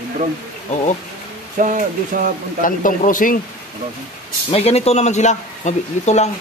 Hebron? Oo. Doon sa punta. Kantong Crossing. May ganito naman sila. Dito lang.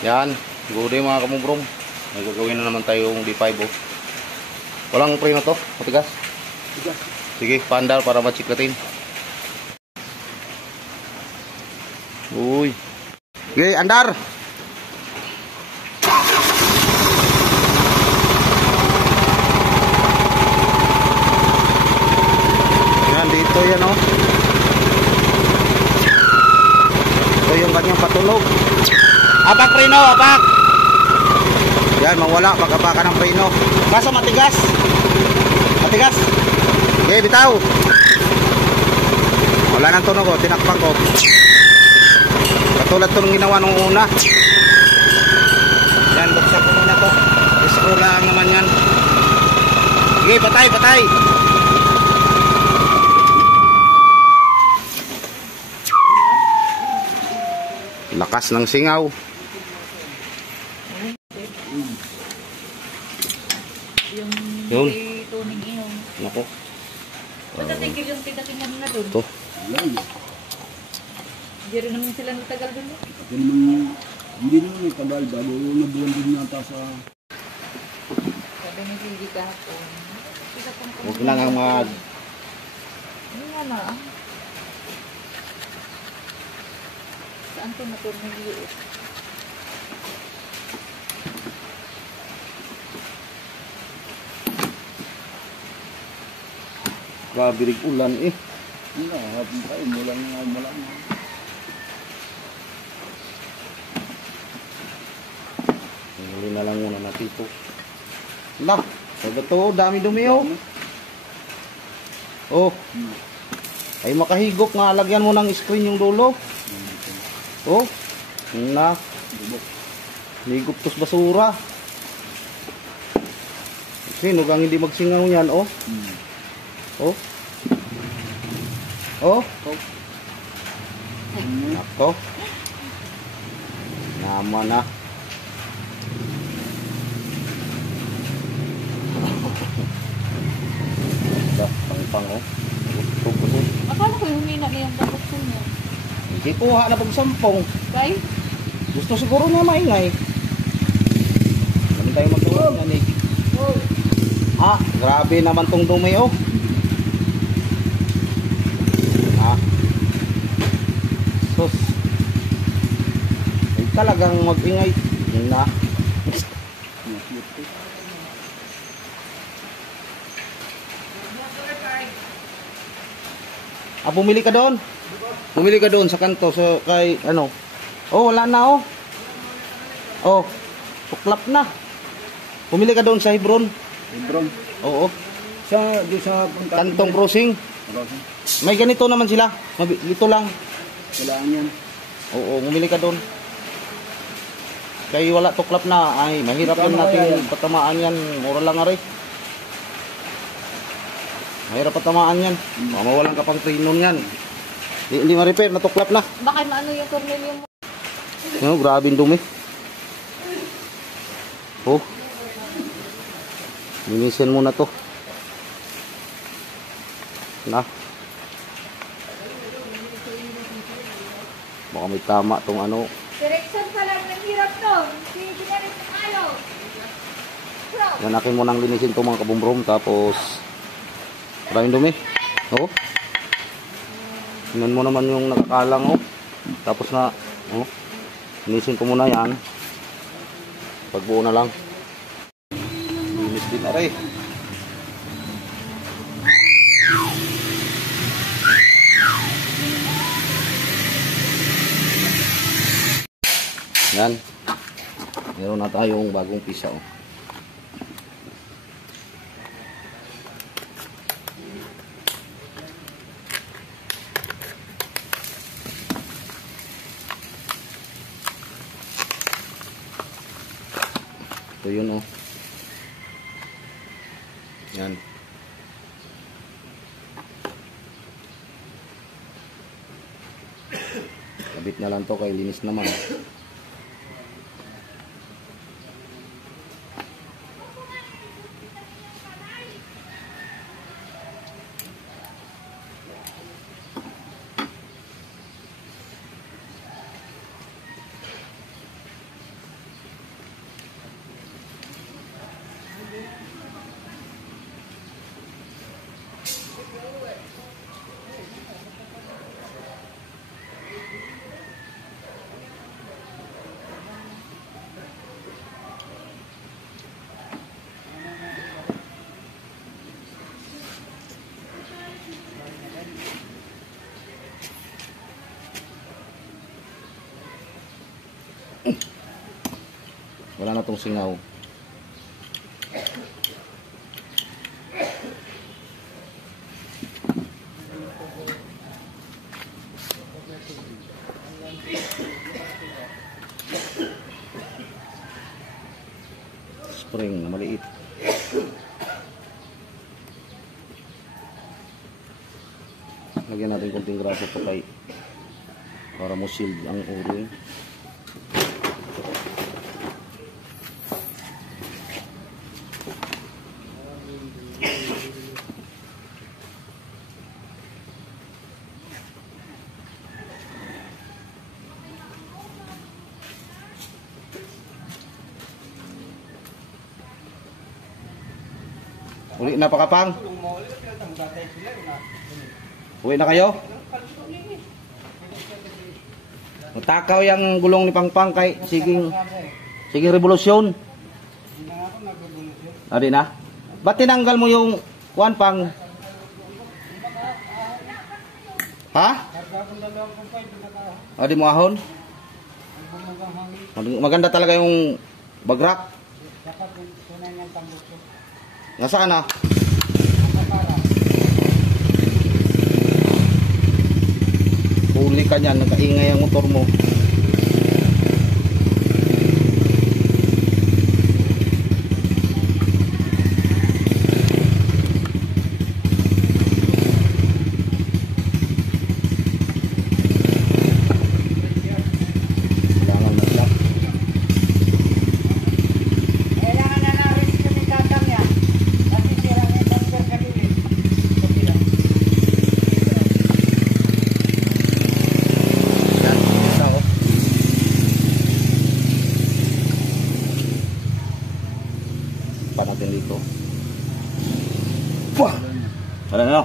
Yan, good day mga kamumbrom. May gagawin na naman tayong D5 oh. Walang preno to, matigas? Matigas. Sige, pandar para machiklatin. Uy. Sige, andar. Yan, dito yan oh. Ito yung kanyang patunog. Apak preno, apak. Yan, mawala pag-apakan ng preno. Kaso matigas. Matigas. Okay, bitaw. Wala nang tunog, oh. Tinakpan ko. Katulad ito nung ginawa nung una. Yan, buksan ko muna to. Screw lang naman yan. Okay, patay, patay. Lakas ng singaw. Yun. Tuning iyon. Nako. Patatigil yung tinatingnan na doon. Ito. Hindi rin naman sila natagal doon. Hindi naman may tagal. Bago nabuwan din nata sa... Sabi ni Gigi kahapon. Huwag lang ang mag... Ano nga na? Saan ito naturnigyo? Kabirig ulan eh. Hindi, hapon tayo. Mula nga. Huli na lang muna natin ito. Lah, sabi ito, dami dumi oh. Oh. Ay makahigop nga, lagyan mo ng screen yung dulo. Oh. Na. Higop tos basura. Sino kang hindi magsingaw yan oh. Oh. Oh. Nako. Naman na. Pang oh. Akala ko yung humina na yung bakokson niya. Hindi kuha na pagsampong. Kay? Gusto siguro niya maingay. Kami tayo magtuwa yan eh. Ah, grabe naman tong dumi oh. Ah. Sus. Ay talagang mag-ingay. Yun na. Ah, bumili ka doon? Bumili ka doon sa kanto so kay ano? Oh, wala na oh. Oh, tuklap na. Bumili ka doon sa Hebron. Hebron? Oo. Doon sa punta. Kantong Crossing. May ganito naman sila. Dito lang. Kailangan yan. Oo, bumili ka doon. Kaya wala tuklap na. Ay, mahirap yan natin patamaan yan. Mura lang nga rin. Mahirap patamaan yan. Mawalan ka pang trinon yan. Hindi ma-repair, natuklap na. Baka maano yung tornilyo mo? No, grabe yung dumi. Oh. Linisin muna to. Na. Baka may tama tong ano. Direction pa lang ng hirap to. Si Generis Alo. Ganakin mo nang linisin to mga kabumbrom. Tapos maraming dumi. Oh. Tingnan mo naman yung nakakalang oh. Tapos na oh. Linisin ko muna yan. Pagbuo na lang. Linis din na rin. Yan. Meron na tayong bagong pisa oh. Ito yun oh. Yan. Kabit na lang to kay linis naman. Wala na tong singaw. Spring na maliit. Lagyan natin konting grasa pa kay para mo shield ang uring. Uli na pakapang. Uwi na kayo. Matakaw yung gulong ni Pangpang kay siging revolusyon. Adi na. Ba't tinanggal mo yung kuwan pang? Ha? Adi mo ahon? Maganda talaga yung bagrak. Nasaan na? Huli ka niyan, nakaingay ang motor mo. Natin dito. Wah! Wala na.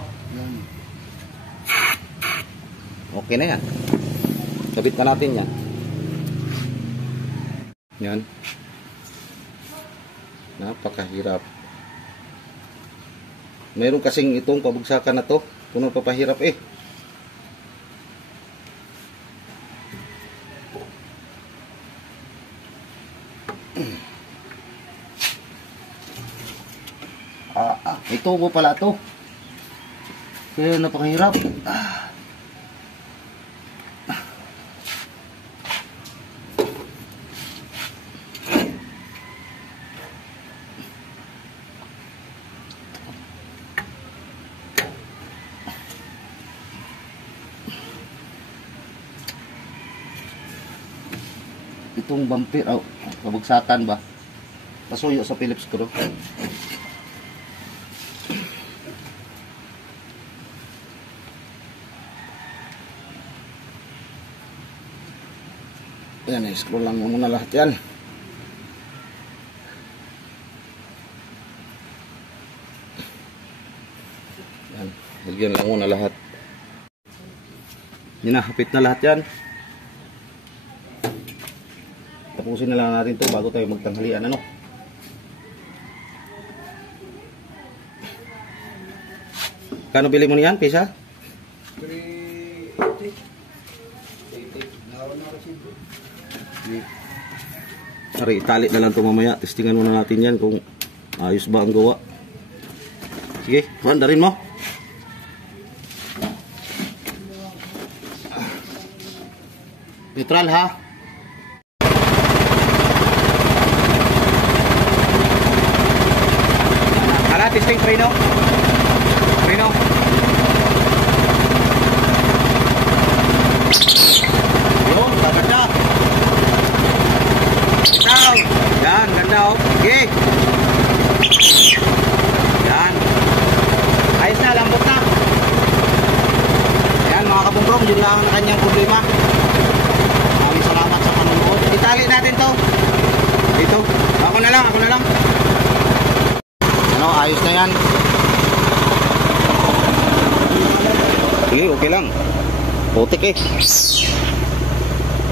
Okay na yan. Kabit na natin yan. Yan. Napakahirap. Meron kasing itong pabagsakan na to. Kung papahirap eh. May tubo pala to. Kaya napakahirap. Itong bumper, pabagsakan ba? Pasuyo sa Phillips screw. Yan, scroll lang muna lahat yan. Yan, lagyan lang muna lahat. Yan na, hapit na lahat yan. Tapusin na lang natin to bago tayo magtanghalian, ano? Kano bili mo niyan, pisa? 380. Nawa na kasi. Sorry, itali na lang ito mamaya. Testingan muna natin yan kung ayos ba ang gawa. Sige, handa rin mo. Neutral ha. Hala, testing Prino. Prino. yun lang ang kanyang problema. Maraming salamat sa panonood. Itali natin to. Dito. Ako na lang. Ano, ayos na yan. Sige, okay lang. Putik eh.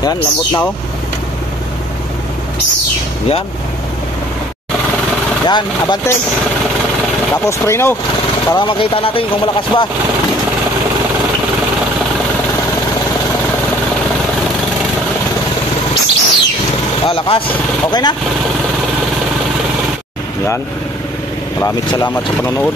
Yan, lambot na oh. Yan. Yan, abante. Tapos preno para makita natin kung malakas ba. Lakas. Okay na. Yan. Maraming salamat sa panonood.